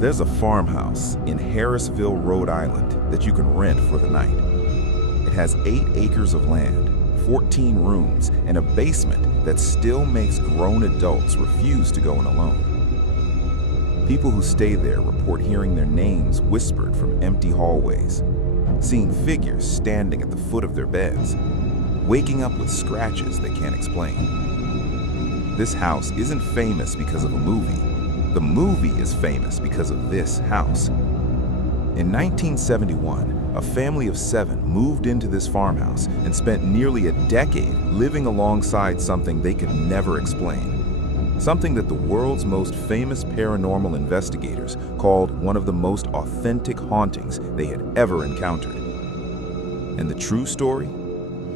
There's a farmhouse in Harrisville, Rhode Island that you can rent for the night. It has 8 acres of land, 14 rooms, and a basement that still makes grown adults refuse to go in alone. People who stay there report hearing their names whispered from empty hallways, seeing figures standing at the foot of their beds, waking up with scratches they can't explain. This house isn't famous because of a movie. The movie is famous because of this house. In 1971, a family of 7 moved into this farmhouse and spent nearly a decade living alongside something they could never explain. Something that the world's most famous paranormal investigators called one of the most authentic hauntings they had ever encountered. And the true story?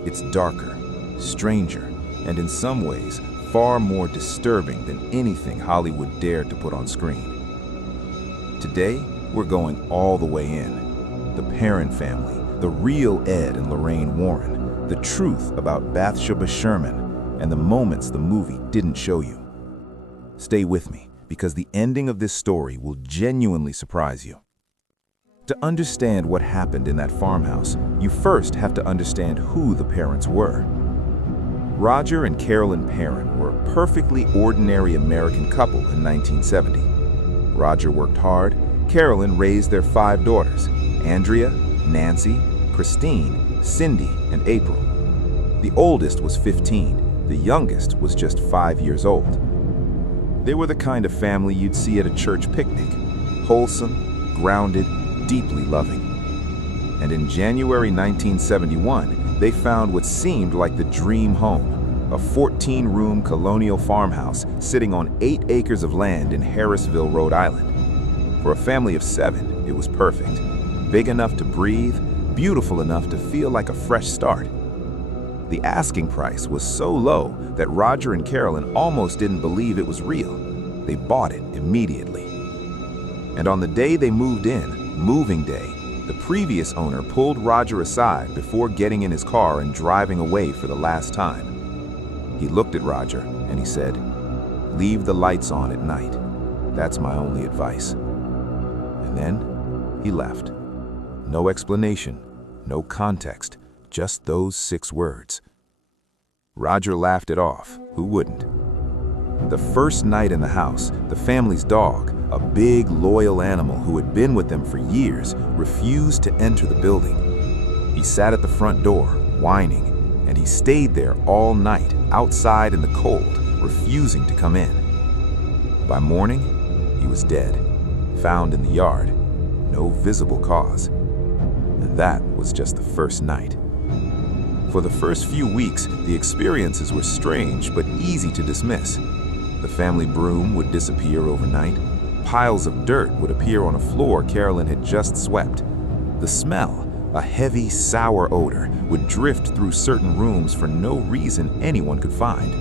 It's darker, stranger, and in some ways, far more disturbing than anything Hollywood dared to put on screen. Today, we're going all the way in. The Perron family, the real Ed and Lorraine Warren, the truth about Bathsheba Sherman, and the moments the movie didn't show you. Stay with me, because the ending of this story will genuinely surprise you. To understand what happened in that farmhouse, you first have to understand who the parents were. Roger and Carolyn Perron were a perfectly ordinary American couple in 1970. Roger worked hard. Carolyn raised their 5 daughters, Andrea, Nancy, Christine, Cindy, and April. The oldest was 15. The youngest was just 5 years old. They were the kind of family you'd see at a church picnic, wholesome, grounded, deeply loving. And in January 1971, they found what seemed like the dream home, a 14-room colonial farmhouse sitting on 8 acres of land in Harrisville, Rhode Island. For a family of 7, it was perfect. Big enough to breathe, beautiful enough to feel like a fresh start. The asking price was so low that Roger and Carolyn almost didn't believe it was real. They bought it immediately. And on the day they moved in, moving day, the previous owner pulled Roger aside before getting in his car and driving away for the last time. He looked at Roger and he said, "Leave the lights on at night. That's my only advice." And then he left. No explanation, no context, just those 6 words. Roger laughed it off. Who wouldn't? The first night in the house, the family's dog, a big, loyal animal who had been with them for years, refused to enter the building. He sat at the front door, whining, and he stayed there all night, outside in the cold, refusing to come in. By morning, he was dead, found in the yard, no visible cause. And that was just the first night. For the first few weeks, the experiences were strange but easy to dismiss. The family broom would disappear overnight. Piles of dirt would appear on a floor Carolyn had just swept. The smell, a heavy, sour odor, would drift through certain rooms for no reason anyone could find.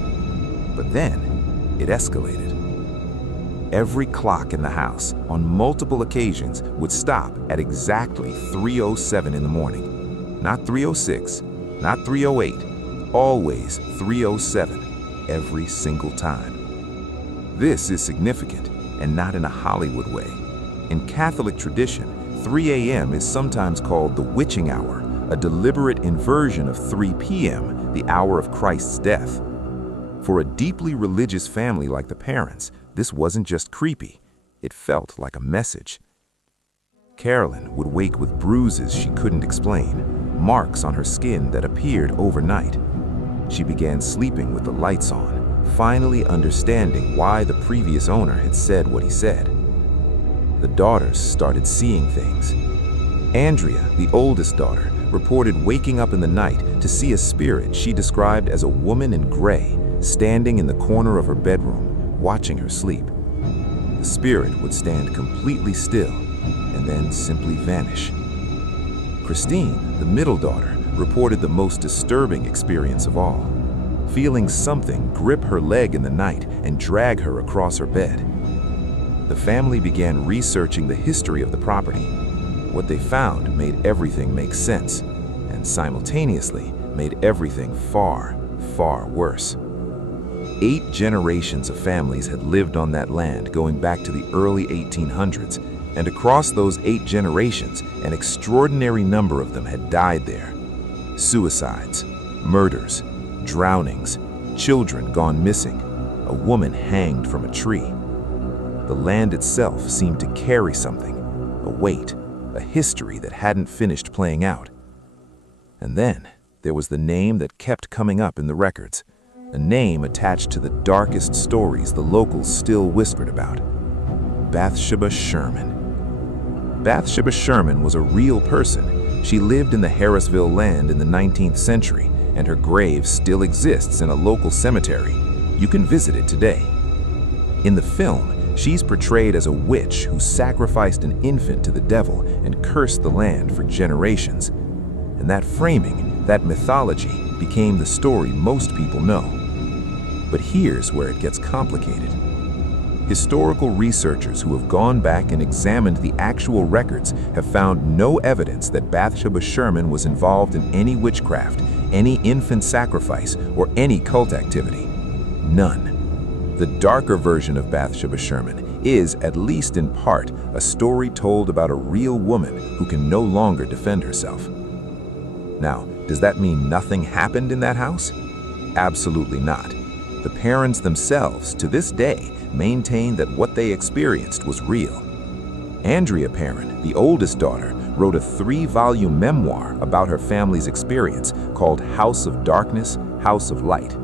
But then, it escalated. Every clock in the house, on multiple occasions, would stop at exactly 3:07 in the morning. Not 3:06, not 3:08, always 3:07, every single time. This is significant, and not in a Hollywood way. In Catholic tradition, 3 a.m. is sometimes called the witching hour, a deliberate inversion of 3 p.m., the hour of Christ's death. For a deeply religious family like the parents, this wasn't just creepy, it felt like a message. Carolyn would wake with bruises she couldn't explain, marks on her skin that appeared overnight. She began sleeping with the lights on, finally understanding why the previous owner had said what he said. The daughters started seeing things. Andrea, the oldest daughter, reported waking up in the night to see a spirit she described as a woman in gray, standing in the corner of her bedroom, watching her sleep. The spirit would stand completely still and then simply vanish. Christine, the middle daughter, reported the most disturbing experience of all, feeling something grip her leg in the night and drag her across her bed. The family began researching the history of the property. What they found made everything make sense, and simultaneously made everything far, far worse. 8 generations of families had lived on that land going back to the early 1800s, and across those 8 generations, an extraordinary number of them had died there. Suicides, murders, drownings, children gone missing, a woman hanged from a tree. The land itself seemed to carry something, a weight, a history that hadn't finished playing out. And then there was the name that kept coming up in the records, a name attached to the darkest stories the locals still whispered about: Bathsheba Sherman. Bathsheba Sherman was a real person. She lived in the Harrisville land in the 19th century, and her grave still exists in a local cemetery. You can visit it today. In the film, she's portrayed as a witch who sacrificed an infant to the devil and cursed the land for generations. And that framing, that mythology, became the story most people know. But here's where it gets complicated. Historical researchers who have gone back and examined the actual records have found no evidence that Bathsheba Sherman was involved in any witchcraft, any infant sacrifice, or any cult activity. None. The darker version of Bathsheba Sherman is, at least in part, a story told about a real woman who can no longer defend herself. Now, does that mean nothing happened in that house? Absolutely not. The Perrons themselves, to this day, maintain that what they experienced was real. Andrea Perron, the oldest daughter, wrote a 3-volume memoir about her family's experience called House of Darkness, House of Light.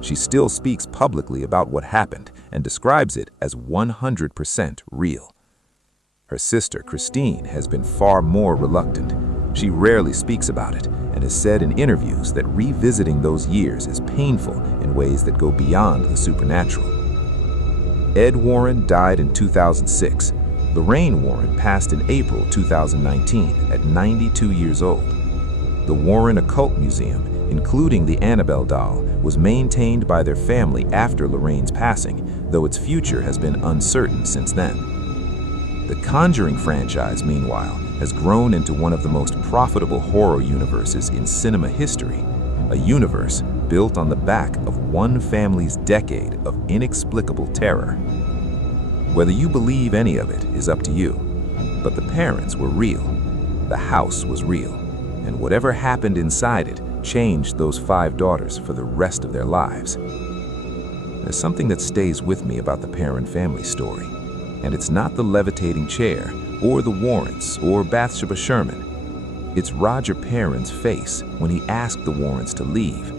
She still speaks publicly about what happened and describes it as 100% real. Her sister, Christine, has been far more reluctant. She rarely speaks about it and has said in interviews that revisiting those years is painful in ways that go beyond the supernatural. Ed Warren died in 2006. Lorraine Warren passed in April 2019 at 92 years old. The Warren Occult Museum, including the Annabelle doll, was maintained by their family after Lorraine's passing, though its future has been uncertain since then. The Conjuring franchise, meanwhile, has grown into one of the most profitable horror universes in cinema history, a universe built on the back of one family's decade of inexplicable terror. Whether you believe any of it is up to you, but the parents were real, the house was real, and whatever happened inside it changed those 5 daughters for the rest of their lives. There's something that stays with me about the Perron family story, and it's not the levitating chair, or the Warrens, or Bathsheba Sherman. It's Roger Perron's face when he asked the Warrens to leave.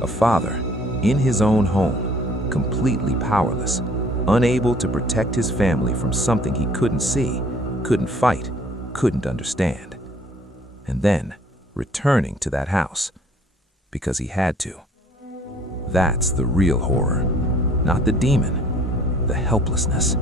A father, in his own home, completely powerless, unable to protect his family from something he couldn't see, couldn't fight, couldn't understand. And then, returning to that house, because he had to. That's the real horror, not the demon, the helplessness.